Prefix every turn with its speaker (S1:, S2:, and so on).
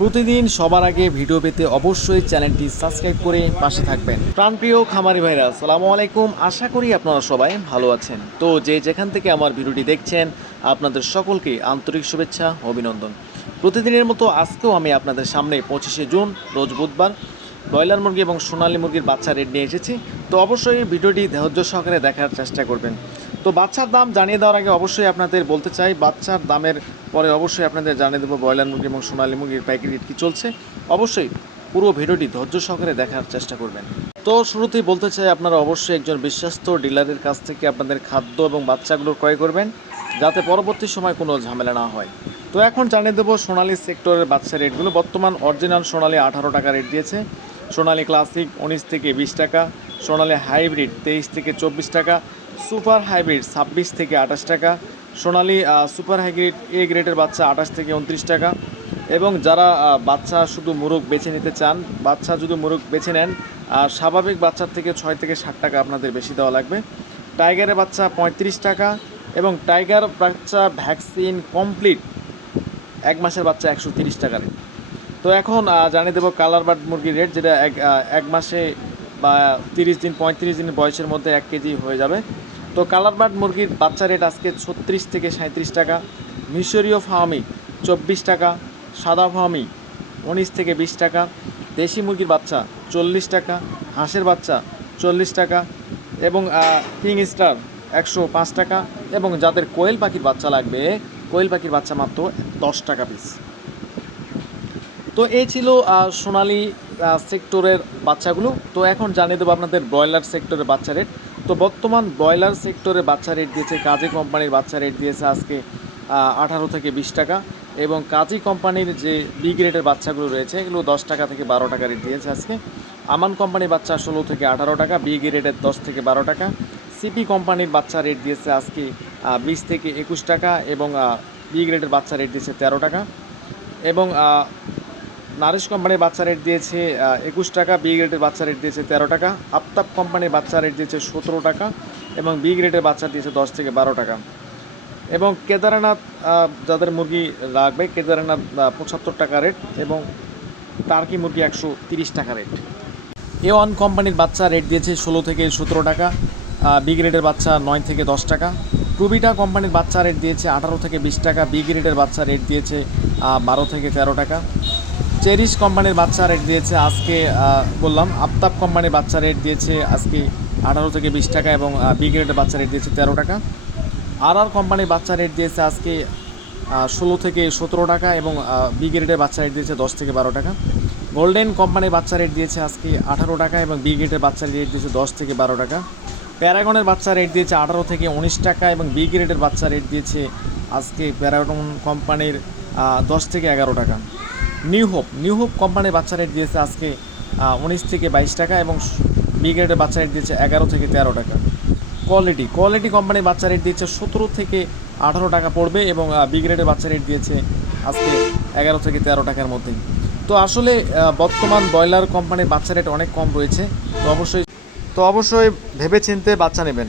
S1: প্রতিদিন সবার আগে ভিডিও পেতে অবশ্যই চ্যানেলটি সাবস্ক্রাইব করে পাশে থাকবেন। প্রাণপ্রিয় খামারি ভাইরা, আসসালামু আলাইকুম। আশা করি আপনারা সবাই ভালো আছেন। তো যে যেখান থেকে আমার ভিডিওটি দেখছেন, আপনাদের সকলকে আন্তরিক শুভেচ্ছা, অভিনন্দন। প্রতিদিনের মতো আজকেও আমি আপনাদের সামনে পঁচিশে জুন, রোজ বুধবার, ব্রয়লার মুরগি এবং সোনালী মুরগির বাচ্চা রেট নিয়ে এসেছি। তো অবশ্যই ভিডিওটি ধৈর্য সহকারে দেখার চেষ্টা করবেন। তো বাচ্চার দাম জানিয়ে দেওয়ার আগে অবশ্যই আপনাদের বলতে চাই, বাচ্চার দামের পরে অবশ্যই আপনাদের জানিয়ে দেবো ব্রয়লার মুরগি এবং সোনালী মুরগির পাইকারি রেট কী চলছে। অবশ্যই পুরো ভিডিওটি ধৈর্য সহকারে দেখার চেষ্টা করবেন। তো শুরুতেই বলতে চাই, আপনারা অবশ্যই একজন বিশ্বস্ত ডিলারের কাছ থেকে আপনাদের খাদ্য এবং বাচ্চাগুলো ক্রয় করবেন, যাতে পরবর্তী সময় কোনো ঝামেলা না হয়। তো এখন জানিয়ে দেবো সোনালী সেক্টরের বাচ্চা রেটগুলো। বর্তমান অরিজিনাল সোনালী আঠারো টাকা রেট দিয়েছে, সোনালী ক্লাসিক উনিশ থেকে বিশ টাকা, সোনালী হাইব্রিড তেইশ থেকে চব্বিশ টাকা সুপার হাইব্রিড ছাব্বিশ থেকে আঠাশ টাকা। সোনালি সুপার হাইব্রিড এ গ্রেডের বাচ্চা আঠাশ থেকে উনত্রিশ টাকা। এবং যারা বাচ্চা শুধু মুরগ বেছে নিতে চান, বাচ্চা যদি মুরগ বেছে নেন স্বাভাবিক বাচ্চার থেকে ছয় থেকে ষাট টাকা আপনাদের বেশি দেওয়া লাগবে। টাইগারের বাচ্চা পঁয়ত্রিশ টাকা এবং টাইগার বাচ্চা ভ্যাকসিন কমপ্লিট এক মাসের বাচ্চা একশো তিরিশ টাকা রেট। তো এখন জানিয়ে দেবো কালার বার্ড মুরগির রেট, যেটা এক এক মাসে বা তিরিশ দিন, পঁয়ত্রিশ দিন বয়সের মধ্যে এক কেজি হয়ে যাবে। তো কালার বার্ড মুরগির বাচ্চা রেট আজকে ছত্রিশ থেকে সাঁত্রিশ টাকা, মিশরীয় ফার্মি চব্বিশ টাকা, সাদা ফার্মি উনিশ থেকে বিশ টাকা, দেশি মুরগির বাচ্চা চল্লিশ টাকা, হাঁসের বাচ্চা চল্লিশ টাকা এবং কিং স্টার একশো পাঁচ টাকা এবং যাদের কোয়েল পাখির বাচ্চা লাগবে, কোয়েল পাখির বাচ্চা মাত্র দশ টাকা পিস তো এই ছিল সোনালি সেক্টরের বাচ্চাগুলো। তো এখন জানিয়ে দেবো আপনাদের ব্রয়লার সেক্টরের বাচ্চা রেট তো বর্তমান ব্রয়লার সেক্টরের বাচ্চা রেট দিয়েছে, কাজী কোম্পানির বাচ্চা রেট দিয়েছে আজকে আঠারো থেকে বিশ টাকা। এবং কাজী কোম্পানির যে বি গ্রেডের বাচ্চাগুলো রয়েছে, এগুলো দশ টাকা থেকে বারো টাকা রেট দিয়েছে আজকে। আমান কোম্পানির বাচ্চা ষোলো থেকে আঠারো টাকা বি গ্রেডের দশ থেকে বারো টাকা। সিপি কোম্পানির বাচ্চা রেট দিয়েছে আজকে বিশ থেকে একুশ টাকা এবং বি গ্রেডের বাচ্চা রেট দিয়েছে তেরো টাকা। এবং নারিশ কোম্পানির বাচ্চা রেট দিয়েছে একুশ টাকা বি গ্রেডের বাচ্চা রেট দিয়েছে তেরো টাকা, আফতাব কোম্পানির বাচ্চা রেট দিয়েছে সতেরো টাকা এবং বি গ্রেডের বাচ্চা দিয়েছে দশ থেকে বারো টাকা। এবং কেদারনাথ যাদের মুরগি লাগবে কেদারনাথ পঁচাত্তর টাকা রেট এবং টার্কি মুরগি একশো তিরিশ টাকা রেট এ ওয়ান কোম্পানির বাচ্চা রেট দিয়েছে ষোলো থেকে সতেরো টাকা বি গ্রেডের বাচ্চা নয় থেকে দশ টাকা। প্রুবিটা কোম্পানির বাচ্চা রেট দিয়েছে আঠারো থেকে বিশ টাকা বি গ্রেডের বাচ্চা রেট দিয়েছে বারো থেকে তেরো টাকা। চেরিশ কোম্পানির বাচ্চা রেট দিয়েছে আজকে বললাম, আফতাব কোম্পানির বাচ্চা রেট দিয়েছে আজকে আঠারো থেকে বিশ টাকা এবং বি গ্রেডের বাচ্চা রেট দিয়েছে তেরো টাকা। আর আর কোম্পানির বাচ্চা রেট দিয়েছে আজকে ষোলো থেকে সতেরো টাকা এবং বি গ্রেডের বাচ্চা রেট দিয়েছে দশ থেকে বারো টাকা। গোল্ডেন কোম্পানির বাচ্চা রেট দিয়েছে আজকে আঠারো টাকা এবং বি গ্রেডের বাচ্চা রেট দিয়েছে দশ থেকে বারো টাকা। প্যারাগনের বাচ্চা রেট দিয়েছে আঠারো থেকে উনিশ টাকা এবং বি গ্রেডের বাচ্চা রেট দিয়েছে আজকে প্যারাগন কোম্পানির দশ থেকে এগারো টাকা। New hope. নিউ হোপ কোম্পানির বাচ্চা রেট দিয়েছে আজকে উনিশ থেকে বাইশ টাকা এবং বি গ্রেডের বাচ্চা রেট দিয়েছে এগারো থেকে তেরো টাকা। কোয়ালিটি কোয়ালিটি কোম্পানির বাচ্চা রেট দিয়েছে সতেরো থেকে আঠারো টাকা পড়বে এবং বি গ্রেডের বাচ্চা রেট দিয়েছে আজকে এগারো থেকে তেরো টাকার মধ্যে। তো আসলে বর্তমান ব্রয়লার কোম্পানির বাচ্চা রেট অনেক কম রয়েছে। তো অবশ্যই তো অবশ্যই ভেবে চিনতে বাচ্চা নেবেন।